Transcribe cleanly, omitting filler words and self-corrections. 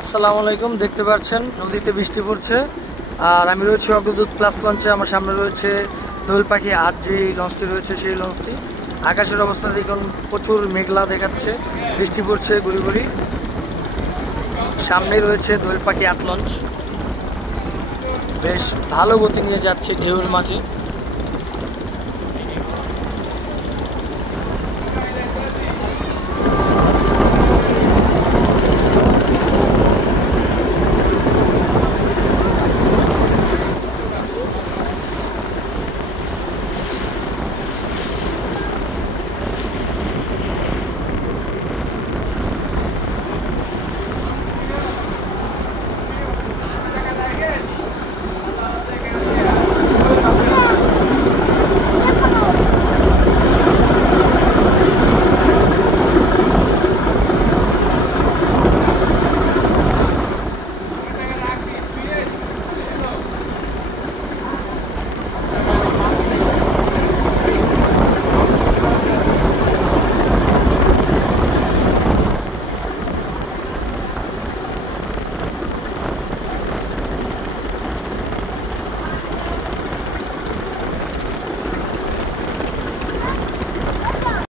আসসালামু আলাইকুম। দেখতে পাচ্ছেন নদীতে বৃষ্টি পড়ছে আর আমি রয়েছি অগ্রদূত প্লাস লঞ্চে। আমার সামনে রয়েছে দোয়েল পাখি ৮ যে লঞ্চটি রয়েছে সেই লঞ্চটি। আকাশের অবস্থা দেখুন, প্রচুর মেঘলা দেখাচ্ছে, বৃষ্টি পড়ছে গুড়ি গুড়ি। সামনেই রয়েছে দোয়েল পাখি ৮ লঞ্চ, বেশ ভালো গতি নিয়ে যাচ্ছে ঢেউর মাঝে।